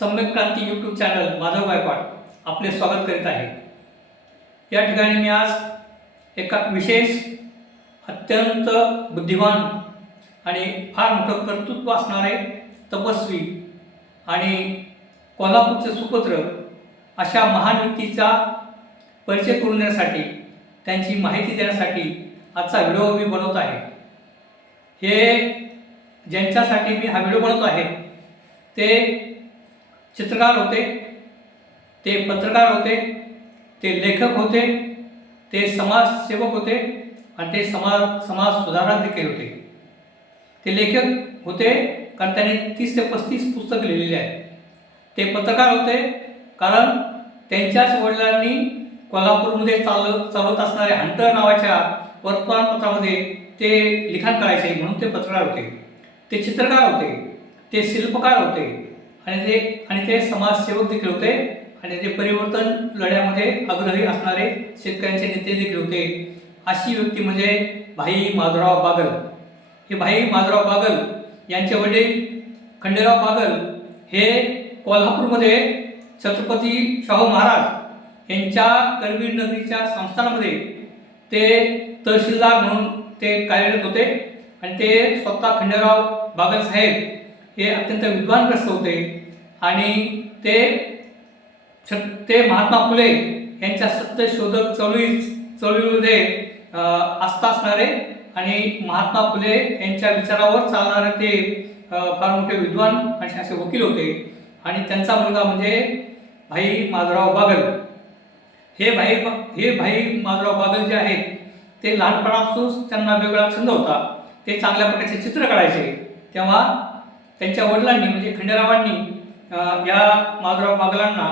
सम्यक Kranti YouTube channel Madhav Gaikwad आपले स्वागत करीत आहे. या ठिकाणी मी आज एका विशेष अत्यंत बुद्धिमान आणि फार मोठं कर्तृत्व असणारे तपस्वी आणि कोल्हापूरचे सुपुत्र अशा महान व्यक्तीचा परिचय करून देण्यासाठी त्यांची माहिती देण्यासाठी आजचा व्हिडिओ मी बनवत आहे. हे ज्यांच्यासाठी मी हा व्हिडिओ बनवतो आहे ते चित्रकार होते ते पत्रकार होते ते लेखक होते ते समाजसेवक होते आणि ते समाज समाज सुधारक देखील होते. ते लेखक होते कारण त्यांनी तीस ते पस्तीस पुस्तकं लिहिलेली आहेत. ते पत्रकार होते कारण त्यांच्याच वडिलांनी कोल्हापूरमध्ये चाल चालवत असणाऱ्या हंटर नावाच्या वर्तमानपत्रामध्ये ते लिखाण करायचे म्हणून ते पत्रकार होते. ते चित्रकार होते ते शिल्पकार होते आणि ते आणि ते समाजसेवक देखील होते. आणि ते परिवर्तन लढ्यामध्ये आग्रही असणारे शेतकऱ्यांचे नेते देखील होते. अशी व्यक्ती म्हणजे भाई माधवराव बागल. हे भाई माधवराव बागल यांचे वडील खंडेराव बागल हे कोल्हापूरमध्ये छत्रपती शाहू महाराज यांच्या करवीर नगरीच्या संस्थानामध्ये ते तहसीलदार म्हणून ते कार्यरत होते. आणि ते स्वतः खंडेराव बागल साहेब हे अत्यंत विद्वानग्रस्त होते. आणि ते छ- ते महात्मा फुले यांच्या सत्यशोधक चळवळी चळवळीमध्ये आस्था असणारे आणि महात्मा फुले यांच्या विचारावर चालणारे ते फार मोठे विद्वान आणि असे वकील होते. आणि त्यांचा मुलगा म्हणजे भाई माधवराव बागल. हे भाई हे भाई माधवराव बागल जे आहेत ते लहानपणापासून त्यांना वेगळा छंद होता. ते चांगल्या प्रकारचे चित्र काढायचे. तेव्हा त्यांच्या वडिलांनी म्हणजे खंडेरावांनी या माधवराव बागलांना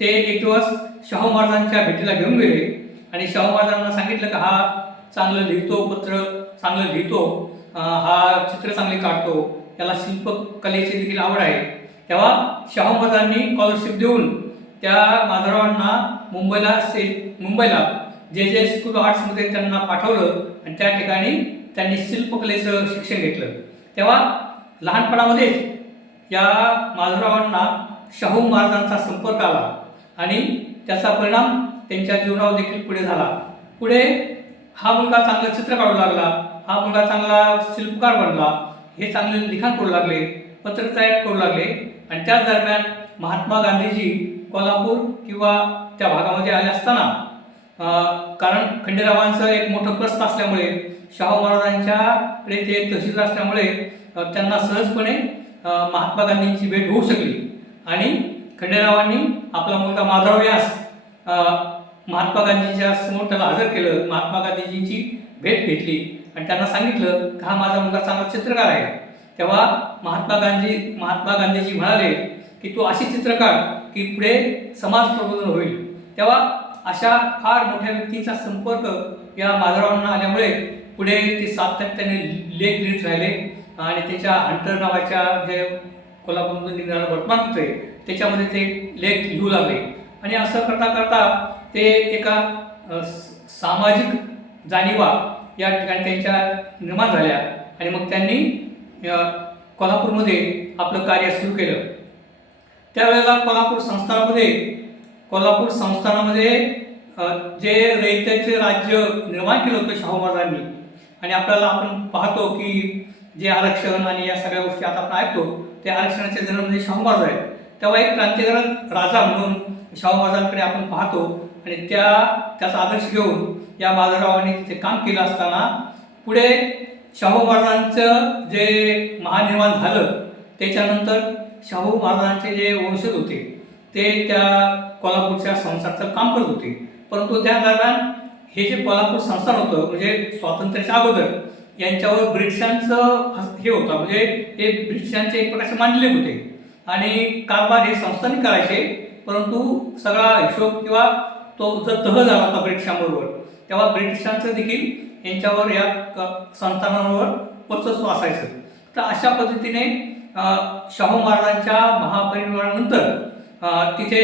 ते एक दिवस शाहू महाराजांच्या भेटीला घेऊन गेले. आणि शाहू महाराजांना सांगितलं की हा चांगलं लिहितो पत्र चांगलं लिहितो हा चित्र चांगले काढतो त्याला शिल्पकलेची देखील आवड आहे. तेव्हा शाहू महाराजांनी स्कॉलरशिप देऊन त्या माधवरावांना मुंबईला से मुंबईला जे जे स्कूल ऑफ आर्ट्समध्ये त्यांना पाठवलं आणि त्या ठिकाणी त्यांनी शिल्पकलेचं शिक्षण घेतलं. तेव्हा लहानपणामध्येच या माधवरावांना शाहू महाराजांचा संपर्क आला आणि त्याचा परिणाम त्यांच्या जीवनावर देखील पुढे झाला. पुढे हा मुलगा चांगलं चित्र काढू लागला हा मुलगा चांगला शिल्पकार बनला हे चांगले लिखाण करू लागले पत्र तयार करू लागले आणि त्याच दरम्यान महात्मा गांधीजी कोल्हापूर किंवा त्या भागामध्ये आले असताना कारण खंडेरावांचं एक मोठं प्रस्थ असल्यामुळे शाहू महाराजांच्याकडे ते तहसील असल्यामुळे त्यांना सहजपणे महात्मा गांधींची भेट होऊ शकली. आणि खंडेरावांनी आपला मुलगा माधव व्यास महात्मा गांधींच्या समोर त्याला हजर केलं महात्मा गांधीजींची भेट घेतली. आणि त्यांना सांगितलं की हा माझा मुलगा चांगला चित्रकार आहे. तेव्हा महात्मा गांधी महात्मा गांधीजी म्हणाले की तू अशी चित्र काढ की पुढे समाज प्रबोधन होईल. तेव्हा अशा फार मोठ्या व्यक्तींचा संपर्क या माधवरावांना आल्यामुळे पुढे ते सातत्याने लेख लिहित राहिले आणि त्याच्या हंटर नावाच्या जे कोल्हापूरमधून निघणारं वर्तमानपत्र आहे त्याच्यामध्ये ते लेख लिहू लागले. आणि असं करता करता ते एका सामाजिक जाणीवा या ठिकाणी त्यांच्या निर्माण झाल्या आणि मग त्यांनी कोल्हापूरमध्ये आपलं कार्य सुरू केलं. त्यावेळेला कोल्हापूर संस्थानामध्ये कोल्हापूर संस्थानामध्ये जे रयतेचे राज्य निर्माण केलं होतं शाहू महाराजांनी आणि आपल्याला आपण पाहतो की जे आरक्षण आणि या सगळ्या गोष्टी आता आपण ऐकतो ते आरक्षणाचे जन्म म्हणजे शाहू महाराज आहेत. तेव्हा एक क्रांतिकारक राजा म्हणून शाहू महाराजांकडे आपण पाहतो आणि त्या त्याचा आदर्श घेऊन या माधवरावांनी तिथे काम केलं असताना पुढे शाहू महाराजांचं जे महानिर्माण झालं त्याच्यानंतर शाहू महाराजांचे जे वंशज होते ते त्या कोल्हापूरच्या संस्थानचं काम करत होते. परंतु त्या दरम्यान हे जे कोल्हापूर संस्थान होतं म्हणजे स्वातंत्र्याच्या अगोदर यांच्यावर ब्रिटिशांचं हे होतं. म्हणजे हे ब्रिटिशांचे एक प्रकारचे मानले होते. आणि कारभार हे संस्थानिक करायचे परंतु सगळा हिशोब किंवा तो जर तह झाला होता ब्रिटिशांबरोबर तेव्हा ब्रिटिशांचं देखील यांच्यावर या क- संस्थानांवर वर्चस्व असायचं. तर अशा पद्धतीने शाहू महाराजांच्या महापरिनिर्वाणानंतर तिथे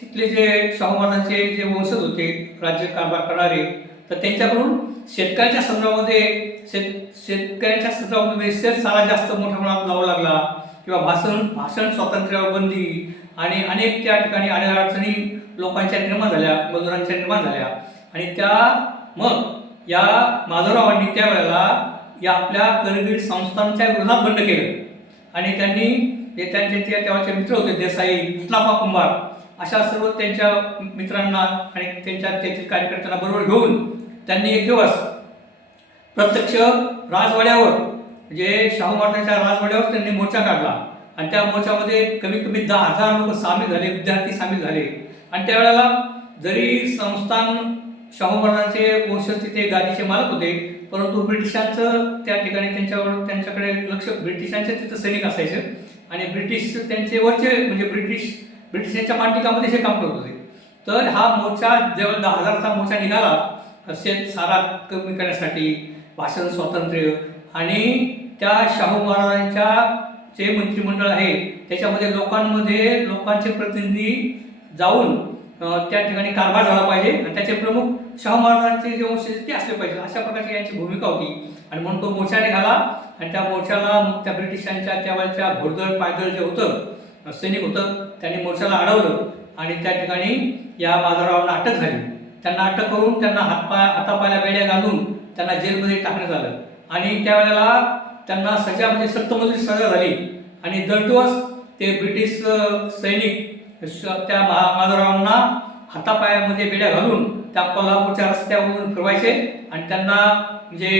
तिथले जे शाहू महाराजांचे जे वंशज होते राज्य कारभार करणारे तर त्यांच्याकडून शेतकऱ्याच्या संदर्भामध्ये शेत शेतकऱ्याच्या संदर्भामध्ये म्हणजे शेत सारा जास्त मोठ्या प्रमाणात लावू लागला. किंवा भाषण भाषण स्वातंत्र्यावर बंदी आणि अनेक त्या ठिकाणी अनेक अडचणी लोकांच्या निर्माण झाल्या मजुरांच्या निर्माण झाल्या. आणि त्या मग या माधवरावांनी त्यावेळेला या आपल्या करवीर संस्थांच्या विरोधात बंड केलं. आणि त्यांनी जे त्यांचे ते तेव्हाचे मित्र होते देसाई मुस्ताफा कुंभार. अशा सर्व त्यांच्या मित्रांना आणि त्यांच्या तेथील कार्यकर्त्यांना बरोबर घेऊन त्यांनी एक दिवस प्रत्यक्ष राजवाड्यावर म्हणजे शाहू महाराजांच्या राजवाड्यावर त्यांनी मोर्चा काढला. आणि त्या मोर्चामध्ये कमीत कमी दहा हजार लोक सामील झाले विद्यार्थी सामील झाले. आणि त्यावेळेला जरी संस्थान शाहू महाराजांचे वंशज तिथे गादीचे मालक होते परंतु ब्रिटिशांचं त्या ठिकाणी त्यांच्यावर त्यांच्याकडे लक्ष ब्रिटिशांचे तिथं सैनिक असायचे. आणि ब्रिटिश त्यांचे वरचे म्हणजे ब्रिटिश ब्रिटिशांच्या मांडिकामध्ये हे काम करत होते. तर हा मोर्चा जेव्हा दहा हजारचा मोर्चा निघाला शेत सारा कमी करण्यासाठी भाषण स्वातंत्र्य आणि त्या शाहू महाराजांच्या जे मंत्रिमंडळ आहे त्याच्यामध्ये लोकांमध्ये लोकांचे प्रतिनिधी जाऊन त्या ठिकाणी कारभार झाला पाहिजे. आणि त्याचे प्रमुख शाहू महाराजांचे जे वंशज ते असले पाहिजे. अशा प्रकारची यांची भूमिका होती. आणि म्हणून तो मोर्चा निघाला आणि त्या मोर्चाला मग त्या ब्रिटिशांच्या त्यावेळेच्या घोडदळ पायदळ जे होतं सैनिक होतं त्यांनी मोर्चाला अडवलं. आणि त्या ठिकाणी या माधवरावांना अटक झाली. त्यांना अटक करून त्यांना हातपाय हातापायला बेड्या घालून त्यांना जेलमध्ये टाकण्यात आलं. आणि त्यावेळेला त्यांना सजा म्हणजे सत्तमधली सजा झाली. आणि दरदिवस ते ब्रिटिश सैनिक श- त्या महा माधवरावांना हातापायामध्ये बेड्या घालून त्या कोल्हापूरच्या रस्त्यावरून फिरवायचे. आणि त्यांना जे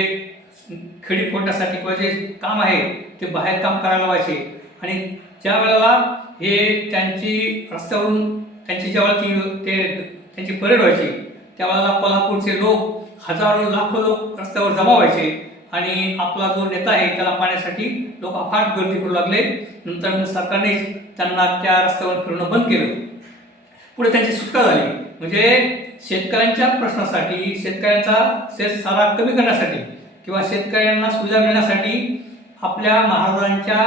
खेडी फोडण्यासाठी किंवा जे काम आहे ते बाहेर काम करायला व्हायचे आणि ज्या वेळेला हे त्यांची रस्त्यावरून त्यांची ज्यावेळेला ती ते त्यांची परेड व्हायची त्यावेळेला कोल्हापूरचे लोक हजारो लाखो लोक रस्त्यावर जमा व्हायचे आणि आपला जो नेता आहे त्याला पाहण्यासाठी लोक अफाट गर्दी करू लागले. नंतर सरकारने त्यांना त्या रस्त्यावर फिरणं बंद केलं. पुढे त्यांची सुटका झाली. म्हणजे शेतकऱ्यांच्या प्रश्नासाठी शेतकऱ्यांचा शेत सारा कमी करण्यासाठी किंवा शेतकऱ्यांना सुविधा मिळण्यासाठी आपल्या महाराजांच्या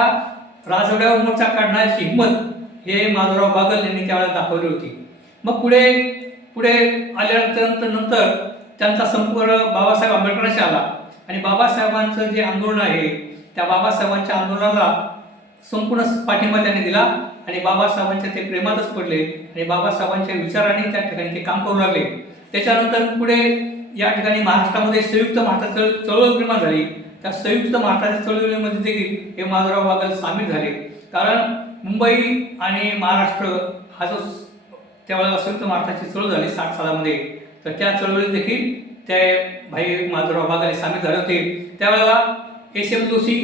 राजवड्यावर मोर्चा काढण्याची हिंमत हे माधवराव बागल यांनी त्यावेळेला दाखवली होती. मग पुढे पुढे आल्यानंतर नंतर त्यांचा संपर्क बाबासाहेब आंबेडकरांशी आला. आणि बाबासाहेबांचं जे आंदोलन आहे त्या बाबासाहेबांच्या आंदोलनाला संपूर्ण पाठिंबा त्यांनी दिला आणि बाबासाहेबांच्या ते प्रेमातच पडले आणि बाबासाहेबांच्या विचाराने त्या ठिकाणी ते काम करू लागले. त्याच्यानंतर पुढे या ठिकाणी महाराष्ट्रामध्ये संयुक्त महाराष्ट्र चळवळ निर्माण झाली. त्या संयुक्त महाराष्ट्राच्या चळवळीमध्ये देखील हे माधवराव बागल सामील झाले. कारण मुंबई आणि महाराष्ट्र हा जो त्यावेळेला संयुक्त महाराष्ट्राची चळवळ झाली साठ सालामध्ये तर त्या चळवळीत देखील ते भाई माधवराव बागल सामील झाले होते. त्यावेळेला एस एम जोशी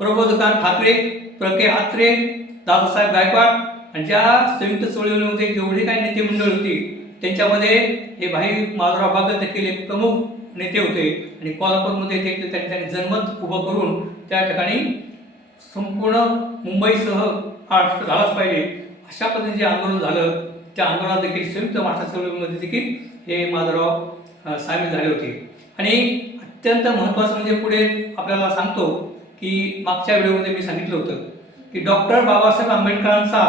प्रबोधकांत ठाकरे प्र के आत्रे दादासाहेब गायकवाड आणि ज्या संयुक्त चळवळीमध्ये जेवढे काही नेते मंडळ होती त्यांच्यामध्ये हे भाई माधुराव बागल देखील एक प्रमुख नेते होते. आणि कोल्हापूरमध्ये देखील त्यांनी त्यांनी जनमत उभं करून त्या ठिकाणी संपूर्ण मुंबईसह महाराष्ट्र झालाच पाहिजे. अशा पद्धतीने जे आंदोलन झालं त्या आंदोलनात देखील संयुक्त महाराष्ट्र चळवळीमध्ये देखील हे माधवराव सामील झाले होते. आणि अत्यंत महत्त्वाचं म्हणजे पुढे आपल्याला सांगतो की मागच्या व्हिडिओमध्ये मी सांगितलं होतं की डॉक्टर बाबासाहेब आंबेडकरांचा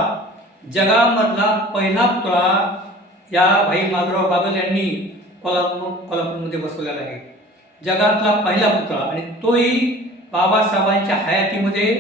जगामधला पहिला पुतळा या भाई माधवराव बागल यांनी कोल्हापूर कोल्हापूरमध्ये बसवलेला आहे. जगातला पहिला पुतळा आणि तोही बाबासाहेबांच्या हयातीमध्ये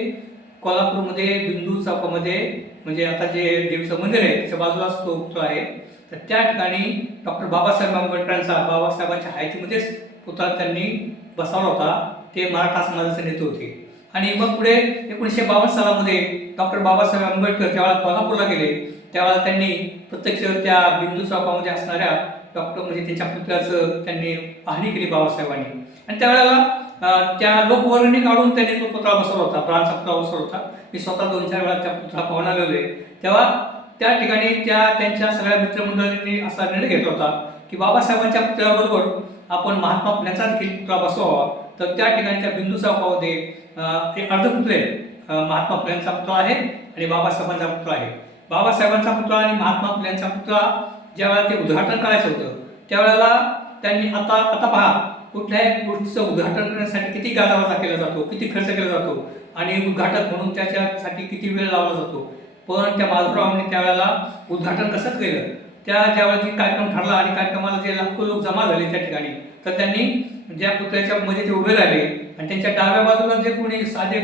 कोल्हापूरमध्ये बिंदू चौकामध्ये म्हणजे आता जे देवीचं मंदिर आहे त्याच्या बाजूलाच तो पुतळा आहे. तर त्या ठिकाणी डॉक्टर बाबासाहेब आंबेडकरांचा बाबासाहेबांच्या हयातीमध्येच पुतळा त्यांनी बसवला होता. ते मराठा समाजाचे नेते होते. आणि मग पुढे एकोणीसशे बावन्न सालामध्ये डॉक्टर बाबासाहेब आंबेडकर ज्यावेळेला कोल्हापूरला गेले त्यावेळेला त्यांनी प्रत्यक्ष त्या बिंदू चौकामध्ये असणाऱ्या डॉक्टर म्हणजे त्यांच्या पुतळ्याचं त्यांनी पाहणी केली बाबासाहेबांनी. आणि त्यावेळेला त्या लोकवर्गणी काढून त्यांनी तो पुतळा बसवला होता प्राणचा पुतळा बसवला होता. मी स्वतः दोन चार वेळा त्या पुतळा पाहून आलेलो आहे. तेव्हा त्या ठिकाणी त्या त्यांच्या सगळ्या मित्रमंडळींनी असा निर्णय घेतला होता की बाबासाहेबांच्या पुतळ्याबरोबर आपण महात्मा फुल्यांचा देखील पुतळा बसवावा. तर त्या ठिकाणी त्या बिंदू चौकामध्ये एक अर्ध पुतळे महात्मा फुल्यांचा पुतळा आहे आणि बाबासाहेबांचा पुतळा आहे. बाबासाहेबांचा पुतळा आणि महात्मा फुल्यांचा पुतळा ज्यावेळेला ते उद्घाटन करायचं होतं त्यावेळेला त्यांनी आता आता पहा कुठल्याही गोष्टीचं उद्घाटन करण्यासाठी किती गाजावाजा केला जातो किती खर्च केला जातो आणि उद्घाटक म्हणून त्याच्यासाठी किती वेळ लावला जातो. पण त्या माधुरावांनी त्यावेळेला उद्घाटन कसं केलं? त्या ज्यावेळेला कार्यक्रम ठरला आणि कार्यक्रमाला जे लाखो लोक जमा झाले त्या ठिकाणी तर त्यांनी ज्या पुतळ्याच्या मध्ये ते उभे राहिले आणि त्यांच्या डाव्या बाजूला जे कोणी साधे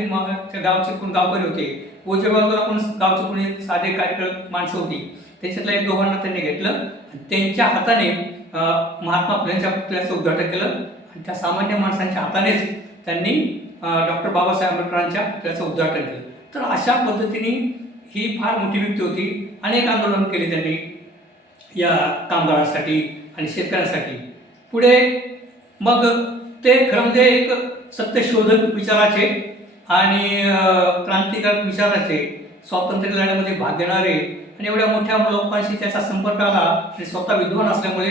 गावचे कोण गावकरी होते उजव्या बाजूला कोण गावचे कोणी साधे कार्यक्रम माणसं होती त्याच्यातल्या एक दोघांना त्यांनी घेतलं आणि त्यांच्या हाताने महात्मा फुलेंच्या पुतळ्याचं उद्घाटन केलं आणि त्या सामान्य माणसांच्या हातानेच त्यांनी डॉक्टर बाबासाहेब आंबेडकरांच्या पुतळ्याचं उद्घाटन केलं. तर अशा पद्धतीने ही फार मोठी व्यक्ती होती अनेक आंदोलन केले त्यांनी या कामगारांसाठी आणि शेतकऱ्यांसाठी. पुढे मग ते खरं म्हणजे एक सत्यशोधक विचाराचे आणि क्रांतिकारक विचाराचे स्वातंत्र्य लढ्यामध्ये भाग घेणारे आणि एवढ्या मोठ्या लोकांशी त्याचा संपर्क आला आणि स्वतः विद्वान असल्यामुळे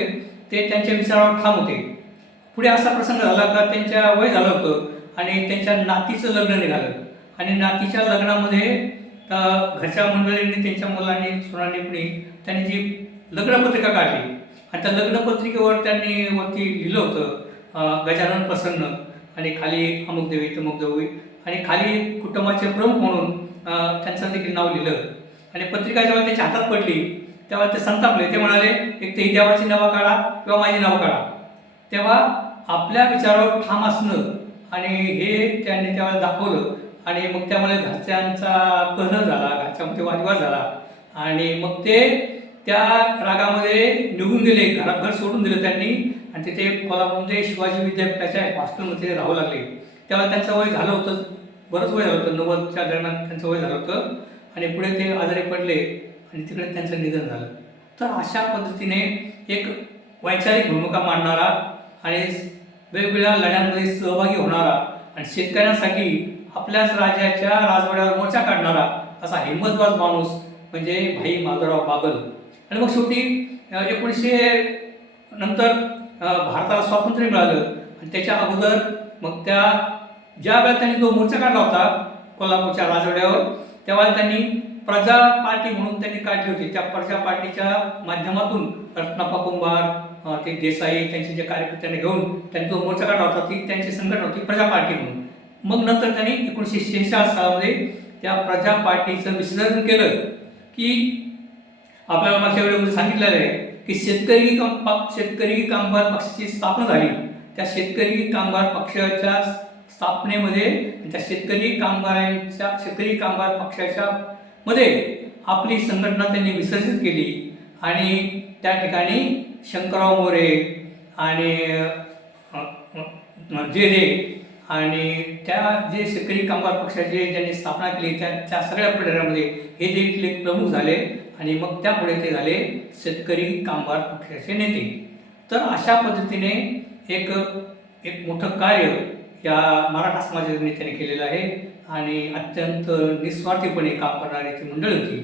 ते त्यांच्या विचारावर ठाम होते. पुढे असा प्रसंग झाला का त्यांच्या वय झालं होतं आणि त्यांच्या नातीचं लग्न निघालं. आणि नातीच्या लग्नामध्ये घरच्या मंडळींनी त्यांच्या मुलांनी सुनांनी कुणी त्यांनी जी लग्नपत्रिका काढली आणि त्या लग्नपत्रिकेवर त्यांनी वरती लिहिलं होतं. गजानन प्रसन्न आणि खाली अमुक देवी तमुक देवी. आणि खाली कुटुंबाचे प्रमुख म्हणून त्यांचं देखील नाव लिहिलं. आणि पत्रिका जेव्हा त्याच्या हातात पडली तेव्हा ते संतापले. ते म्हणाले एक ते देवाची नावं काढा किंवा माझी नाव काढा. तेव्हा आपल्या विचारावर ठाम असणं आणि हे त्यांनी त्यावेळेला दाखवलं. आणि मग त्यामुळे घरच्यांचा कलह झाला घरच्यामध्ये वादविवाद झाला. आणि मग ते त्या रागामध्ये निघून गेले घरात घर सोडून दिलं त्यांनी. आणि तिथे कोल्हापूरमध्ये शिवाजी विद्यापीठाच्या हॉस्टेलमध्ये ते राहू लागले. तेव्हा त्यांचं वय झालं होतं बरंच वय झालं होतं नव्वदच्या दरम्यान त्यांचं वय झालं होतं. आणि पुढे ते आजारी पडले आणि तिकडे त्यांचं निधन झालं. तर अशा पद्धतीने एक वैचारिक भूमिका मांडणारा आणि वेगवेगळ्या लढ्यांमध्ये सहभागी होणारा आणि शेतकऱ्यांसाठी आपल्याच राज्याच्या राजवाड्यावर मोर्चा काढणारा असा हिंमतवाद माणूस म्हणजे भाई माधवराव बागल. आणि मग शेवटी एकोणीसशे नंतर भारताला स्वातंत्र्य मिळालं. आणि त्याच्या अगोदर मग त्या ज्या वेळेला त्यांनी जो मोर्चा काढला होता कोल्हापूरच्या राजवाड्यावर तेव्हा त्यांनी प्रजा पार्टी म्हणून त्यांनी काढली होती. त्या प्रजा पार्टीच्या माध्यमातून रत्नापा कुंभार ते देसाई त्यांचे जे कार्यकर्त्यांनी घेऊन त्यांनी जो मोर्चा काढला होता ती त्यांची संघटना होती प्रजा पार्टी म्हणून. मग नंतर त्यांनी एकोणीसशे शेहेचाळ सालामध्ये त्या प्रजा पार्टीचं विसर्जन केलं की आपल्याला मागच्या वेळेमध्ये म्हणजे सांगितलेलं आहे की शेतकरी काम शेतकरी कामगार पक्षाची स्थापना झाली. त्या शेतकरी कामगार पक्षाच्या स्थापनेमध्ये त्या शेतकरी कामगारांच्या शेतकरी कामगार पक्षाच्या मध्ये आपली संघटना त्यांनी विसर्जित केली. आणि त्या ठिकाणी शंकरराव मोरे आणि अ, जे आणि त्या जे शेतकरी कामगार पक्षाचे ज्यांनी स्थापना केली त्या त्या सगळ्या पिढ्यांमध्ये हे देखील एक प्रमुख झाले आणि मग त्यापुढे ते झाले शेतकरी कामगार पक्षाचे नेते. तर अशा पद्धतीने एक एक मोठं कार्य या मराठा समाजाच्या नेत्याने केलेलं आहे आणि अत्यंत निस्वार्थीपणे काम करणारी ती मंडळी होती.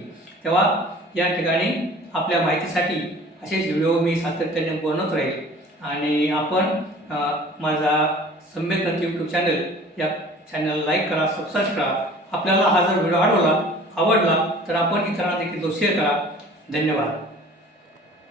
तेव्हा या ठिकाणी आपल्या माहितीसाठी असेच व्हिडिओ मी सातत्याने बनवत राहील आणि आपण माझा सम्यक यूट्यूब चॅनल या चॅनल लाईक करा सबस्क्राईब करा. आपल्याला हा जर व्हिडिओ आवडला आवडला तर आपण इतरांना देखील तो शेअर करा. धन्यवाद.